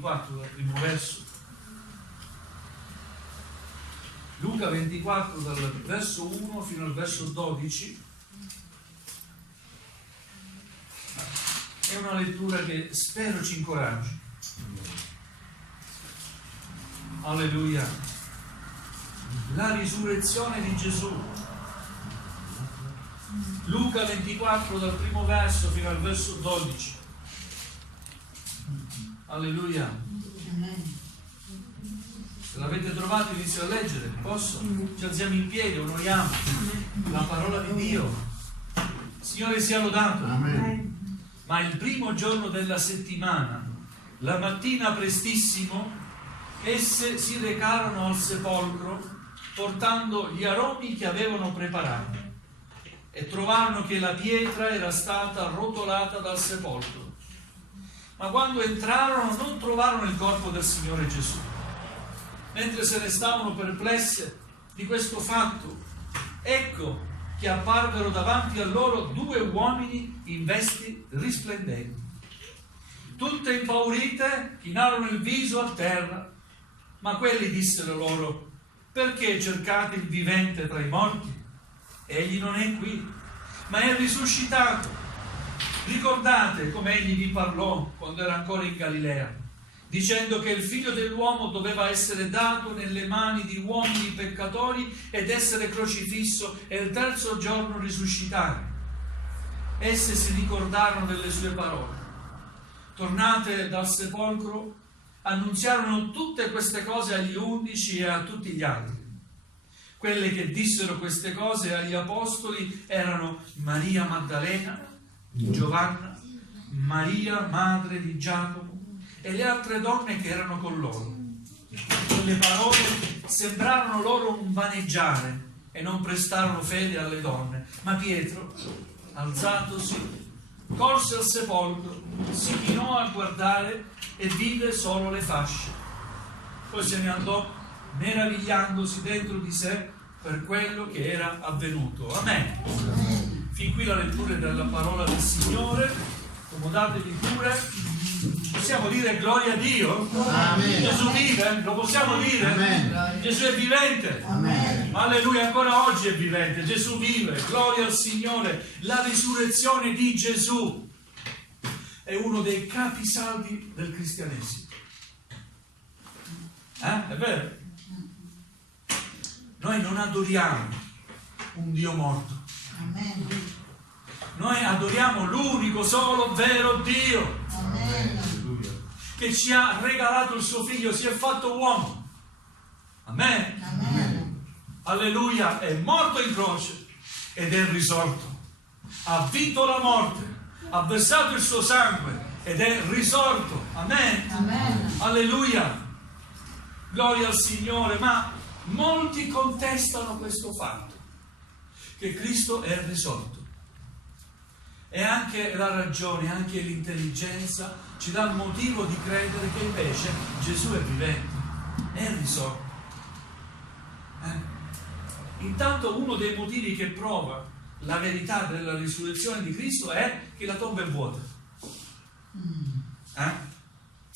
24 dal primo verso. Luca 24 dal verso 1 fino al verso 12 è una lettura che spero ci incoraggi. Alleluia. La risurrezione di Gesù. Luca 24 dal primo verso fino al verso 12. Alleluia. Se l'avete trovato inizio a leggere. Posso? Ci alziamo in piedi, onoriamo la parola di Dio. Signore sia lodato. Amen. Ma il primo giorno della settimana, la mattina prestissimo, esse si recarono al sepolcro portando gli aromi che avevano preparato e trovarono che la pietra era stata rotolata dal sepolcro. Ma quando entrarono non trovarono il corpo del Signore Gesù. Mentre se ne stavano perplesse di questo fatto, ecco che apparvero davanti a loro due uomini in vesti risplendenti. Tutte impaurite chinarono il viso a terra, ma quelli dissero loro: perché cercate il vivente tra i morti? Egli non è qui, ma è risuscitato. Ricordate come egli vi parlò quando era ancora in Galilea, dicendo che il figlio dell'uomo doveva essere dato nelle mani di uomini peccatori ed essere crocifisso e il terzo giorno risuscitare. Esse si ricordarono delle sue parole. Tornate dal sepolcro, annunziarono tutte queste cose agli 11 e a tutti gli altri. Quelle che dissero queste cose agli apostoli erano Maria Maddalena, Giovanna, Maria madre di Giacomo e le altre donne che erano con loro. Quelle parole sembrarono loro un vaneggiare e non prestarono fede alle donne. Ma Pietro, alzatosi, corse al sepolcro, si chinò a guardare e vide solo le fasce. Poi se ne andò meravigliandosi dentro di sé per quello che era avvenuto. Amen. Fin qui la lettura della parola del Signore. Accomodatevi pure. Possiamo dire gloria a Dio? Amen. Gesù vive? Lo possiamo dire? Amen. Gesù è vivente. Amen. Alleluia, ancora oggi è vivente. Gesù vive. Gloria al Signore. La risurrezione di Gesù è uno dei capisaldi del cristianesimo. È vero? Noi non adoriamo un Dio morto. Amen. Noi adoriamo l'unico solo vero Dio. Amen. Che ci ha regalato il suo figlio, si è fatto uomo. Amen. Amen. Alleluia, è morto in croce ed è risorto. Ha vinto la morte, ha versato il suo sangue ed è risorto. Amen. Amen. Alleluia. Gloria al Signore, ma molti contestano questo fatto, che Cristo è risorto. E anche la ragione, anche l'intelligenza ci dà motivo di credere che invece Gesù è vivente, è risorto. Intanto uno dei motivi che prova la verità della risurrezione di Cristo è che la tomba è vuota.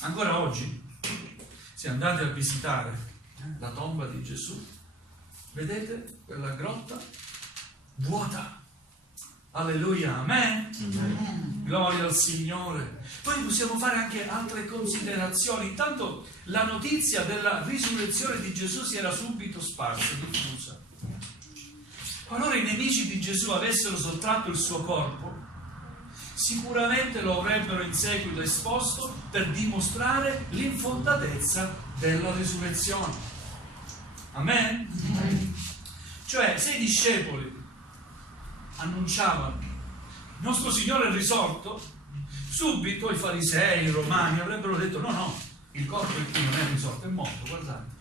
Ancora oggi, se andate a visitare la tomba di Gesù, vedete quella grotta vuota. Alleluia, amen. Amen. Gloria al Signore. Poi possiamo fare anche altre considerazioni. Intanto la notizia della risurrezione di Gesù si era subito sparsa, diffusa. Qualora i nemici di Gesù avessero sottratto il suo corpo, sicuramente lo avrebbero in seguito esposto per dimostrare l'infondatezza della risurrezione. Amen? Amen. Cioè, se i discepoli annunciavano il nostro Signore è risorto, subito i farisei, i romani avrebbero detto no, il corpo è qui, non è risorto, è morto, guardate.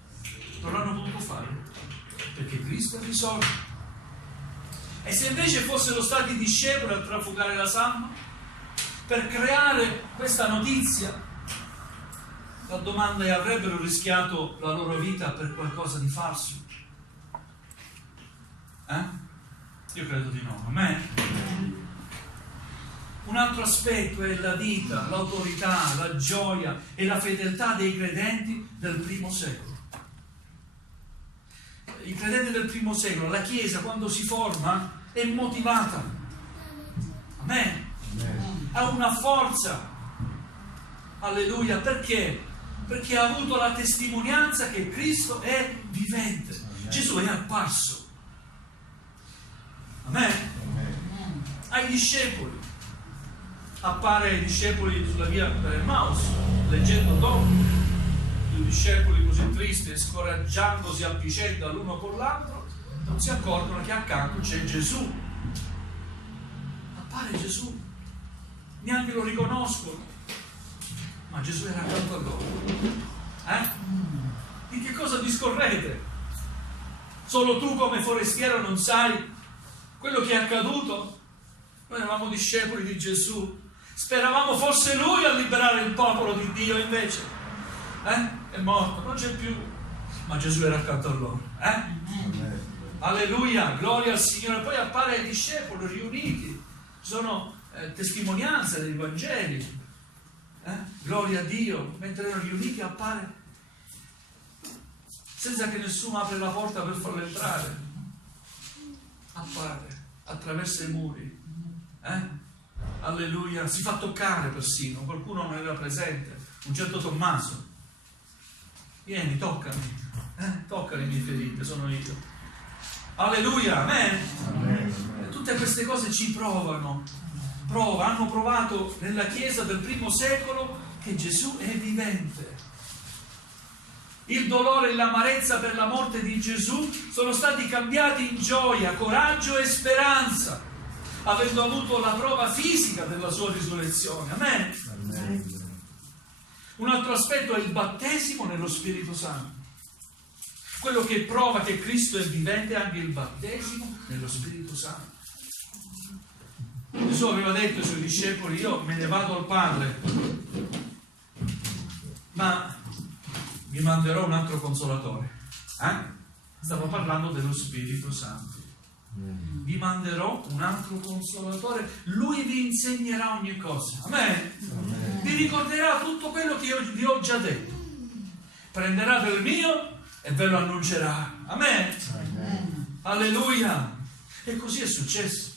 Non l'hanno potuto fare perché Cristo è risorto. E se invece fossero stati discepoli a trafugare la salma per creare questa notizia, la domanda è: avrebbero rischiato la loro vita per qualcosa di falso? Io credo di no. Amen. Un altro aspetto è la vita, l'autorità, la gioia e la fedeltà dei credenti del primo secolo. I credenti del primo secolo, la Chiesa quando si forma è motivata. Amen. Ha una forza. Alleluia. Perché? Perché ha avuto la testimonianza che Cristo è vivente. Gesù è apparso. Amen. Ai discepoli. Appare ai discepoli sulla via per Emmaus, leggendo dopo. I discepoli così tristi e scoraggiandosi a vicenda l'uno con l'altro, non si accorgono che accanto c'è Gesù. Appare Gesù. Neanche lo riconoscono. Ma Gesù era accanto a loro. Di che cosa discorrete? Solo tu come forestiero non sai quello che è accaduto? Noi eravamo discepoli di Gesù. Speravamo fosse Lui a liberare il popolo di Dio, invece è morto, non c'è più. Ma Gesù era accanto a loro. Alleluia, gloria al Signore. Poi appare ai discepoli riuniti. Sono testimonianze dei Vangeli. Gloria a Dio. Mentre erano riuniti appare senza che nessuno apre la porta per farlo entrare. Appare attraverso i muri. Alleluia. Si fa toccare persino. Qualcuno non era presente. Un certo Tommaso. Vieni, toccami. Tocca le mie ferite, sono io. Alleluia, amen. Tutte queste cose ci provano. Hanno provato nella Chiesa del primo secolo che Gesù è vivente. Il dolore e l'amarezza per la morte di Gesù sono stati cambiati in gioia, coraggio e speranza, avendo avuto la prova fisica della sua risurrezione. Amen. Un altro aspetto è il battesimo nello Spirito Santo. Quello che prova che Cristo è vivente è anche il battesimo nello Spirito Santo. Gesù aveva detto ai suoi discepoli: io me ne vado al Padre, ma vi manderò un altro consolatore. Stavo parlando dello Spirito Santo. Vi manderò un altro consolatore, lui vi insegnerà ogni cosa. Amen. Vi ricorderà tutto quello che io vi ho già detto. Prenderà del mio e ve lo annuncerà. Amen. Alleluia. E così è successo.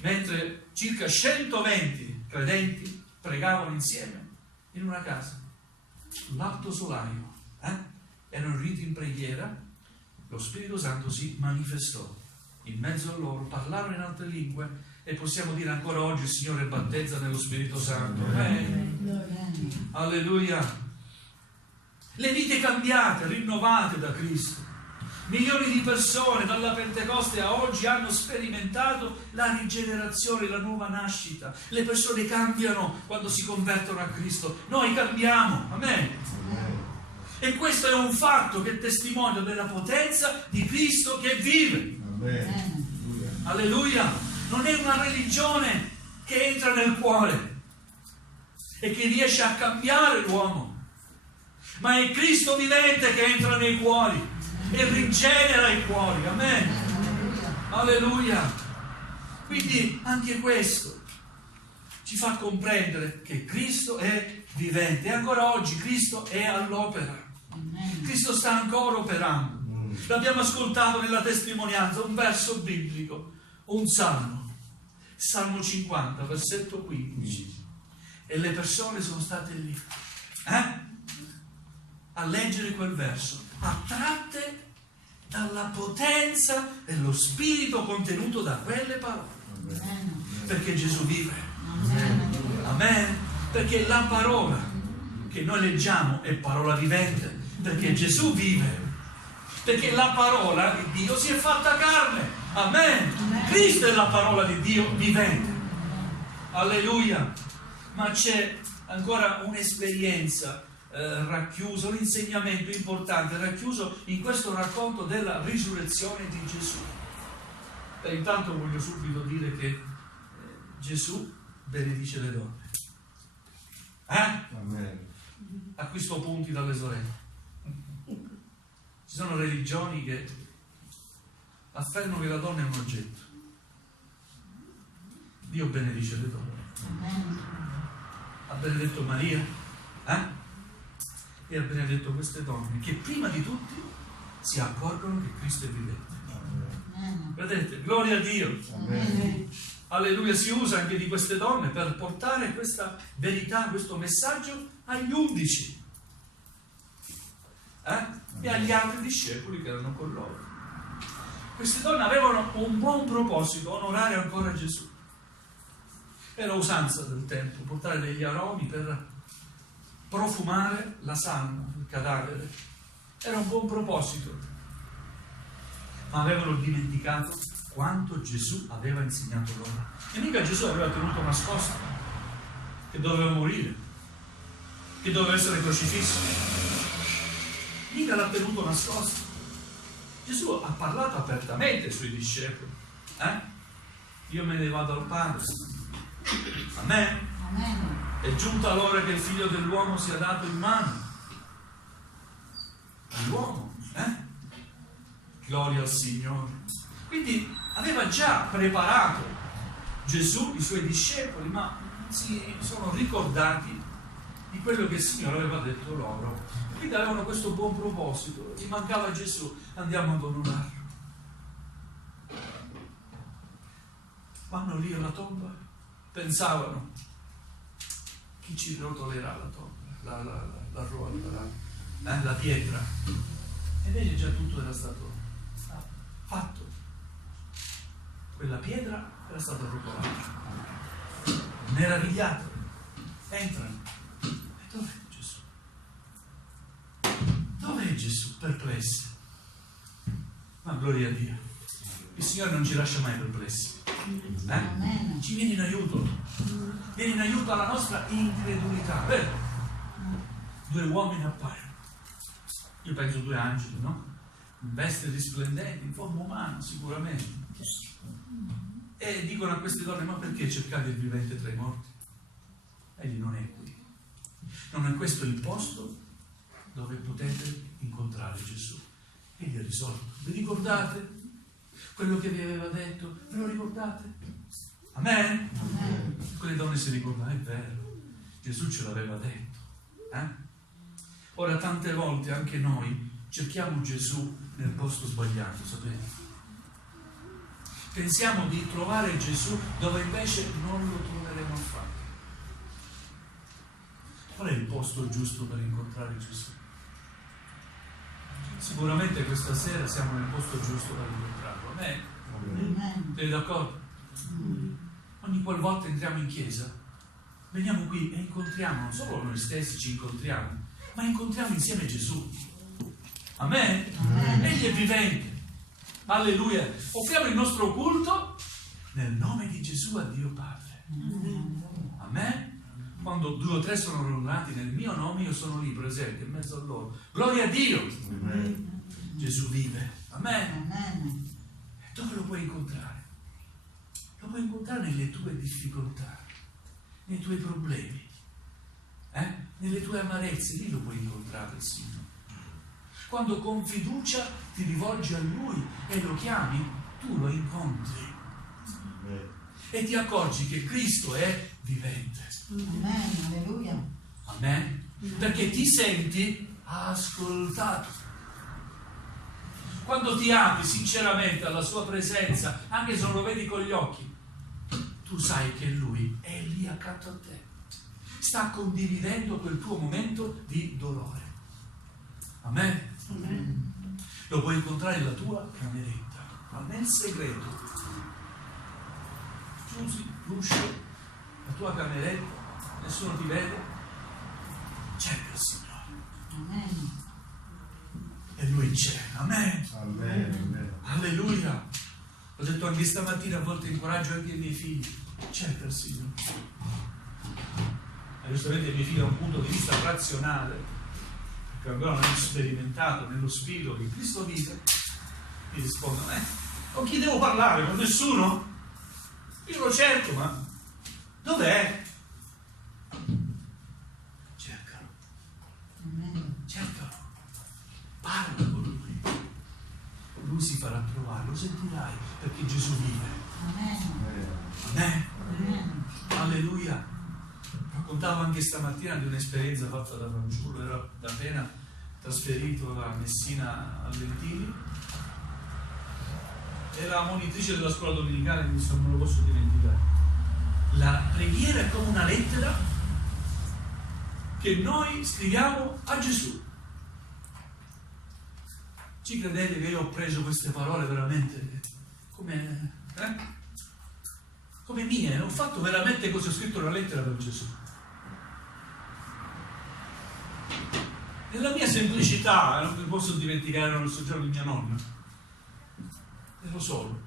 Mentre circa 120 credenti pregavano insieme in una casa, sull'alto solaio, erano riuniti in preghiera, lo Spirito Santo si manifestò in mezzo a loro, parlarono in altre lingue, e possiamo dire ancora oggi: il Signore battezza nello Spirito Santo. Alleluia. Le vite cambiate, rinnovate da Cristo. Milioni di persone dalla Pentecoste a oggi hanno sperimentato la rigenerazione, la nuova nascita. Le persone cambiano quando si convertono a Cristo. Noi cambiamo. Amen. E questo è un fatto che testimonia della potenza di Cristo che vive. Alleluia. Non è una religione che entra nel cuore e che riesce a cambiare l'uomo, ma è Cristo vivente che entra nei cuori e rigenera i cuori. Amen. Alleluia. Quindi anche questo ci fa comprendere che Cristo è vivente, e ancora oggi Cristo è all'opera. Cristo sta ancora operando. L'abbiamo ascoltato nella testimonianza, un verso biblico, un salmo, Salmo 50, versetto 15, e le persone sono state lì a leggere quel verso, attratte dalla potenza dello Spirito contenuto da quelle parole. Perché Gesù vive. Amen. Perché la parola che noi leggiamo è parola vivente, perché Gesù vive. Perché la parola di Dio si è fatta carne. Amen. Cristo è la parola di Dio vivente. Alleluia. Ma c'è ancora un'esperienza racchiusa, un insegnamento importante racchiuso in questo racconto della risurrezione di Gesù. E intanto voglio subito dire che Gesù benedice le donne. Amen. Acquisto punti dalle sorelle. Ci sono religioni che affermano che la donna è un oggetto. Dio benedice le donne. Amen. Ha benedetto Maria, e ha benedetto queste donne che prima di tutti si accorgono che Cristo è vivente. Amen. Vedete, gloria a Dio. Amen. Alleluia, si usa anche di queste donne per portare questa verità, questo messaggio agli 11 e agli altri discepoli che erano con loro. Queste donne avevano un buon proposito, onorare ancora Gesù. Era usanza del tempo portare degli aromi per profumare la salma, il cadavere. Era un buon proposito, ma avevano dimenticato quanto Gesù aveva insegnato loro. E mica Gesù aveva tenuto nascosto che doveva morire, che doveva essere crocifisso. Mica l'ha tenuto nascosto. Gesù ha parlato apertamente ai suoi discepoli. Io me ne vado al Padre. Amen. Amen. È giunta l'ora che il figlio dell'uomo sia dato in mano all'uomo. Gloria al Signore. Quindi aveva già preparato Gesù i suoi discepoli, ma si sono ricordati di quello che il Signore aveva detto loro. Quindi avevano questo buon proposito. Gli mancava Gesù, andiamo ad onorarlo. Vanno lì alla tomba, pensavano, chi ci rotolerà la tomba, la ruota, la pietra. E invece già tutto era stato fatto. Quella pietra era stata rotolata. Meravigliato. Entrano. E dov'è Gesù? Dov'è Gesù? Perplessi. Ma gloria a Dio. Il Signore non ci lascia mai perplessi. Ci viene in aiuto. Viene in aiuto alla nostra incredulità. Vero? 2 uomini appaiono. Io penso 2 angeli, no? In veste risplendenti, in forma umana sicuramente. E dicono a queste donne: ma perché cercate il vivente tra i morti? Egli non è qui. Non è questo il posto dove potete incontrare Gesù. Egli ha risolto. Vi ricordate quello che vi aveva detto? Ve lo ricordate? Amen? Amen. Quelle donne si ricordano, è vero, Gesù ce l'aveva detto. Ora tante volte anche noi cerchiamo Gesù nel posto sbagliato, sapete? Pensiamo di trovare Gesù dove invece non lo troveremo affatto. Qual è il posto giusto per incontrare Gesù? Sicuramente questa sera siamo nel posto giusto per incontrarlo. Amen? Amen. Siete d'accordo? Ogni qualvolta entriamo in chiesa, veniamo qui e incontriamo, non solo noi stessi ci incontriamo, ma incontriamo insieme Gesù. Amen? Amen. Egli è vivente. Alleluia. Offriamo il nostro culto nel nome di Gesù a Dio Padre. Amen? Quando 2 o 3 sono radunati nel mio nome, io sono lì presente in mezzo a loro. Gloria a Dio. Amen. Gesù vive. Amen. Amen. Dove lo puoi incontrare? Lo puoi incontrare nelle tue difficoltà, nei tuoi problemi, nelle tue amarezze. Lì lo puoi incontrare il Signore. Quando con fiducia ti rivolgi a Lui e lo chiami, tu lo incontri e ti accorgi che Cristo è vivente. Amen. Alleluia. Amen? Perché ti senti ascoltato. Quando ti apri sinceramente alla sua presenza, anche se non lo vedi con gli occhi, tu sai che Lui è lì accanto a te. Sta condividendo quel tuo momento di dolore. Amen? Amen. Lo puoi incontrare nella tua cameretta, ma nel segreto. Chiusi l'uscio, la tua cameretta, nessuno ti vede, cerca il Signore. Amen. E Lui c'è. Amen. Amen. Alleluia. Ho detto anche stamattina, a volte incoraggio anche i miei figli. Cerca il Signore. E giustamente i miei figli da un punto di vista razionale, perché ancora non hanno sperimentato nello spirito che Cristo vive, mi rispondono: con chi devo parlare? Con nessuno? Io lo cerco, ma dov'è? Cercalo. Amen. Cercalo, parla con lui, lui si farà trovare, lo sentirai, perché Gesù vive. Amen. Amen. Amen. Alleluia. Alleluia. Raccontavo anche stamattina di un'esperienza fatta da fanciullo, ero appena trasferito da Messina a Lentini. Era monitrice della scuola domenicale, quindi non me lo posso dimenticare. La preghiera è come una lettera che noi scriviamo a Gesù. Ci credete che io ho preso queste parole veramente come mie? Ho fatto veramente così, ho scritto una lettera per Gesù. Nella mia semplicità, non mi posso dimenticare, non so già di mia nonna. Ero solo.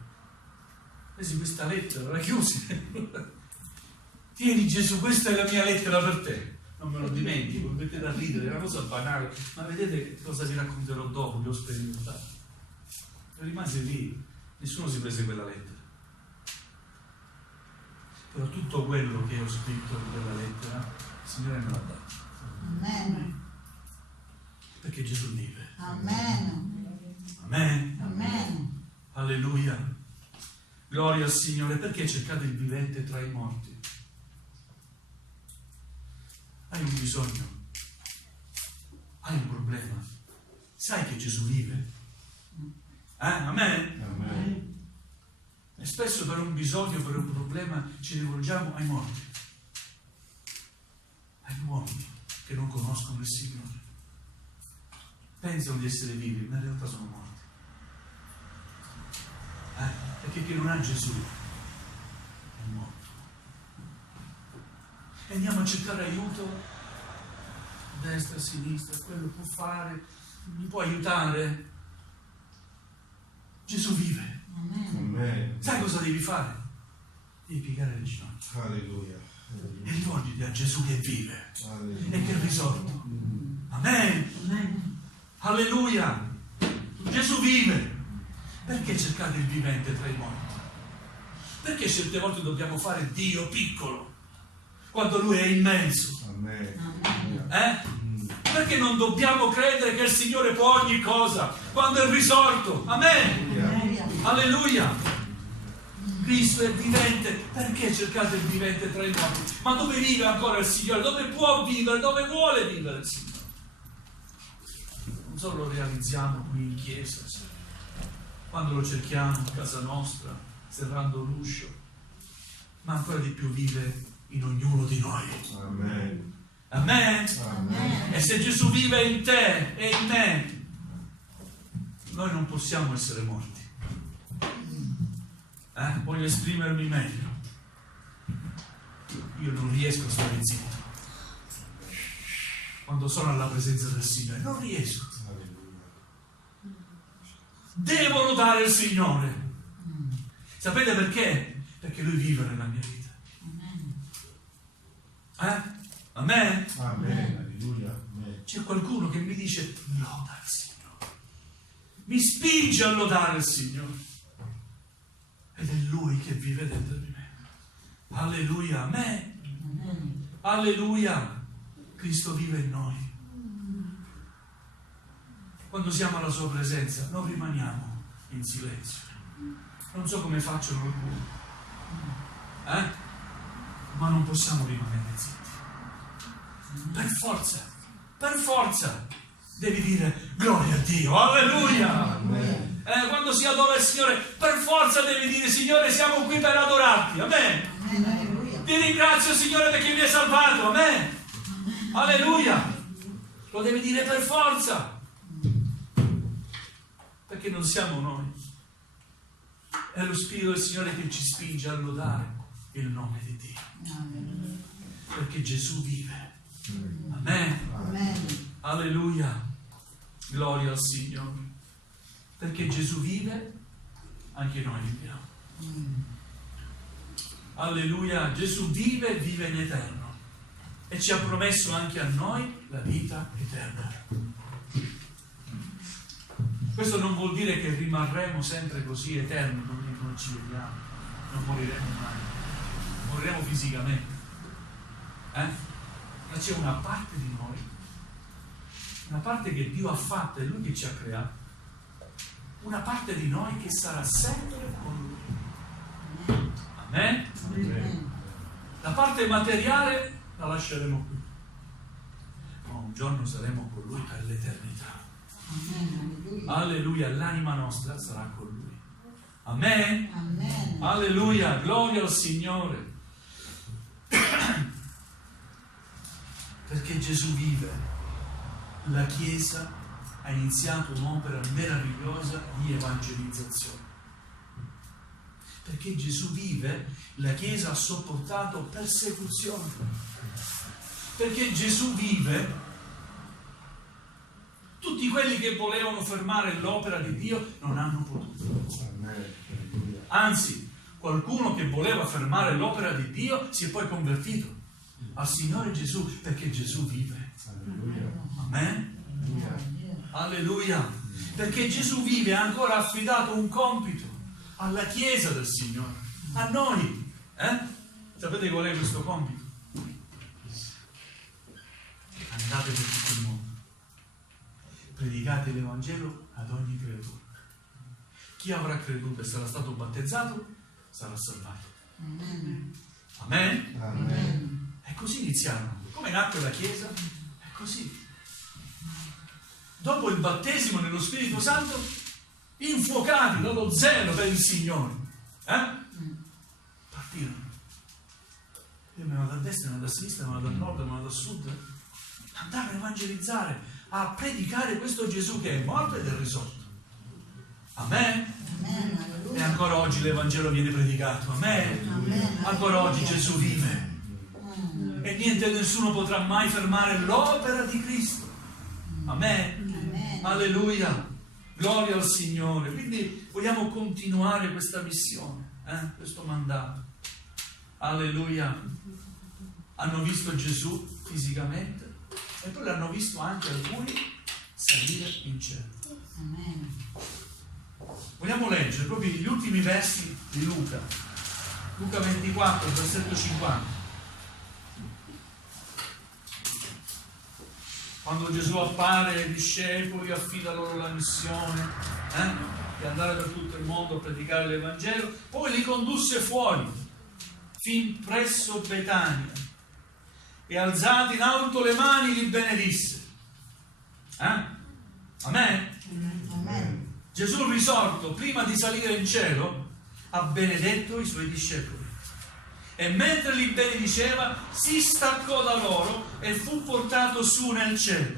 Presi questa lettera, la chiusi. Tieni Gesù, questa è la mia lettera per te. Non me lo dimentico, mi mettete a ridere, è una cosa banale, ma vedete che cosa vi racconterò dopo che ho sperimentato. Rimase lì, nessuno si prese quella lettera. Però tutto quello che ho scritto in quella lettera, il Signore me l'ha dato. Amen. Perché Gesù vive. Amen. Amen. Amen. Alleluia. Gloria al Signore. Perché cercate il vivente tra i morti? Hai un bisogno? Hai un problema? Sai che Gesù vive? Amen? Amen. E spesso per un bisogno, per un problema ci rivolgiamo ai morti, agli uomini che non conoscono il Signore. Pensano di essere vivi, ma in realtà sono morti. Perché chi non ha Gesù è morto. E andiamo a cercare aiuto a destra, a sinistra, quello può fare, mi può aiutare. Gesù vive. Amen. Sai cosa devi fare? Devi piegare le ginocchia Alleluia. e rivolgiti a Gesù che vive Alleluia. e che è risorto. Amen. Amen. Alleluia. Gesù vive. Perché cercate il vivente tra i morti? Perché certe volte dobbiamo fare Dio piccolo quando Lui è immenso? Amen. Perché non dobbiamo credere che il Signore può ogni cosa quando è risorto? Amen. Alleluia. Cristo è vivente. Perché cercate il vivente tra i morti? Ma dove vive ancora il Signore? Dove può vivere? Dove vuole vivere il Signore? Non solo lo realizziamo qui in chiesa, quando lo cerchiamo a casa nostra, serrando l'uscio, ma ancora di più vive in ognuno di noi. Amen. Amen. Amen. E se Gesù vive in te e in me, noi non possiamo essere morti. Voglio esprimermi meglio. Io non riesco a stare zitto quando sono alla presenza del Signore, non riesco. Devo lodare il Signore. Sapete perché? Perché Lui vive nella mia vita. Amen? Amen. Alleluia. Amen. C'è qualcuno che mi dice loda il Signore, mi spinge a lodare il Signore, ed è Lui che vive dentro di me. Alleluia. Amen. Alleluia. Cristo vive in noi. Quando siamo alla Sua presenza non rimaniamo in silenzio. Non so come facciano qualcuno, ma non possiamo rimanere zitti. Per forza devi dire gloria a Dio. Alleluia. Amen. Quando si adora il Signore, per forza devi dire Signore, siamo qui per adorarti. Amen. Alleluia. Ti ringrazio Signore perché mi hai salvato. Amen. Alleluia. Lo devi dire per forza, perché non siamo noi, è lo Spirito del Signore che ci spinge a lodare il nome di Dio, perché Gesù vive. Amen. Amen. Alleluia. Gloria al Signore. Perché Gesù vive, anche noi viviamo. Alleluia. Gesù vive in eterno e ci ha promesso anche a noi la vita eterna. Questo non vuol dire che rimarremo sempre così eterni, non ci vediamo, non moriremo mai, moriremo fisicamente. Ma c'è una parte di noi, una parte che Dio ha fatto, è Lui che ci ha creato, una parte di noi che sarà sempre con Lui. Amen? Amen. La parte materiale la lasceremo qui, ma un giorno saremo con Lui per l'eternità. Amen. Alleluia, l'anima nostra sarà con Lui. Amen. Amen. Alleluia, gloria al Signore. Perché Gesù vive, la Chiesa ha iniziato un'opera meravigliosa di evangelizzazione. Perché Gesù vive, la Chiesa ha sopportato persecuzioni. Perché Gesù vive, tutti quelli che volevano fermare l'opera di Dio non hanno potuto. Anzi, qualcuno che voleva fermare l'opera di Dio si è poi convertito al Signore Gesù, perché Gesù vive. Amen. Alleluia. Perché Gesù vive, ha ancora affidato un compito alla Chiesa del Signore, a noi. Sapete qual è questo compito? Andate per tutto il mondo, predicate l'Evangelo ad ogni creatura. Chi avrà creduto e sarà stato battezzato sarà salvato. Amen. Amen? Amen. E così iniziarono. Come nacque la Chiesa? È così. Dopo il battesimo nello Spirito Santo, infuocati dallo zelo per il Signore, partirono. Io me ne vado a destra, me ne vado a sinistra, me ne vado a nord, me ne vado a sud. Andare a evangelizzare, a predicare questo Gesù che è morto ed è risorto. Amen? Amen. E ancora oggi l'Evangelo viene predicato. Amen? Amen. Ancora oggi Gesù vive. E niente e nessuno potrà mai fermare l'opera di Cristo. Amen? Amen. Alleluia. Gloria al Signore. Quindi vogliamo continuare questa missione, questo mandato. Alleluia. Hanno visto Gesù fisicamente e poi l'hanno visto anche alcuni salire in cielo. Amen. Vogliamo leggere proprio gli ultimi versi di Luca. Luca 24, versetto 50. Quando Gesù appare ai discepoli, affida loro la missione di andare per tutto il mondo a predicare l'Evangelo, poi li condusse fuori fin presso Betania e alzate in alto le mani li benedisse. Amen? Amen. Gesù risorto, prima di salire in cielo, ha benedetto i suoi discepoli. E mentre li benediceva, si staccò da loro e fu portato su nel cielo.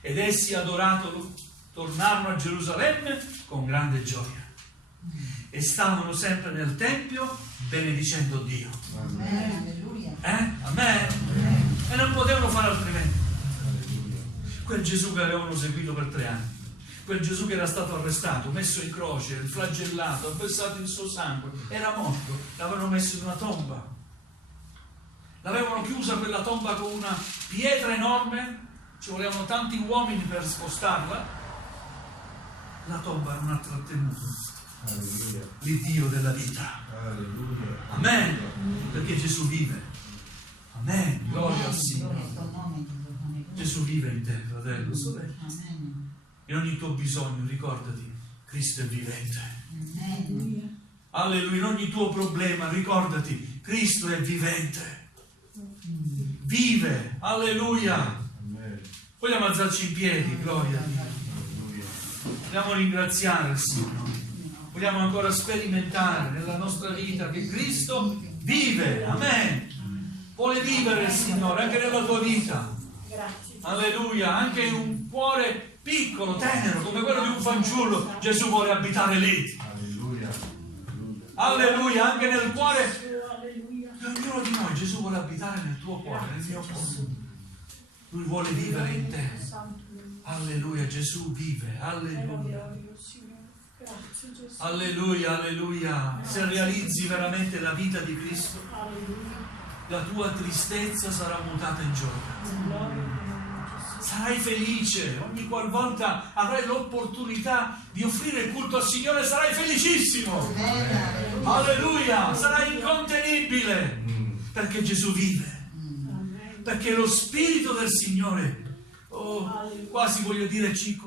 Ed essi, adoratolo, tornarono a Gerusalemme con grande gioia. E stavano sempre nel Tempio benedicendo Dio. Amen. Alleluia. Amen? E non potevano fare altrimenti. Quel Gesù che avevano seguito per 3 anni. Quel Gesù che era stato arrestato, messo in croce, flagellato, ha versato il suo sangue, era morto, l'avevano messo in una tomba. L'avevano chiusa quella tomba con una pietra enorme, ci volevano tanti uomini per spostarla. La tomba non ha trattenuto l'Iddio della vita. Amen. Perché Gesù vive. Amen. Gloria al Signore. Gesù vive in te, fratello, sorella. Amen. In ogni tuo bisogno ricordati, Cristo è vivente. Amen. Alleluia. In ogni tuo problema ricordati, Cristo è vivente. Vive. Alleluia. Vogliamo alzarci in piedi, gloria a Dio. Vogliamo ringraziare il Signore. Vogliamo ancora sperimentare nella nostra vita che Cristo vive. Amen. Vuole vivere il Signore anche nella tua vita. Alleluia. Anche in un cuore piccolo, tenero, come quello di un fanciullo, Gesù vuole abitare lì. Alleluia, anche nel cuore di ognuno di noi, Gesù vuole abitare nel tuo cuore, nel mio cuore. Lui vuole vivere in te. Alleluia, Gesù vive. Alleluia. Alleluia, alleluia. Se realizzi veramente la vita di Cristo, la tua tristezza sarà mutata in gioia. Sarai felice ogni qualvolta avrai l'opportunità di offrire il culto al Signore, sarai felicissimo. Alleluia, sarai incontenibile perché Gesù vive, perché lo Spirito del Signore, quasi voglio dire, ci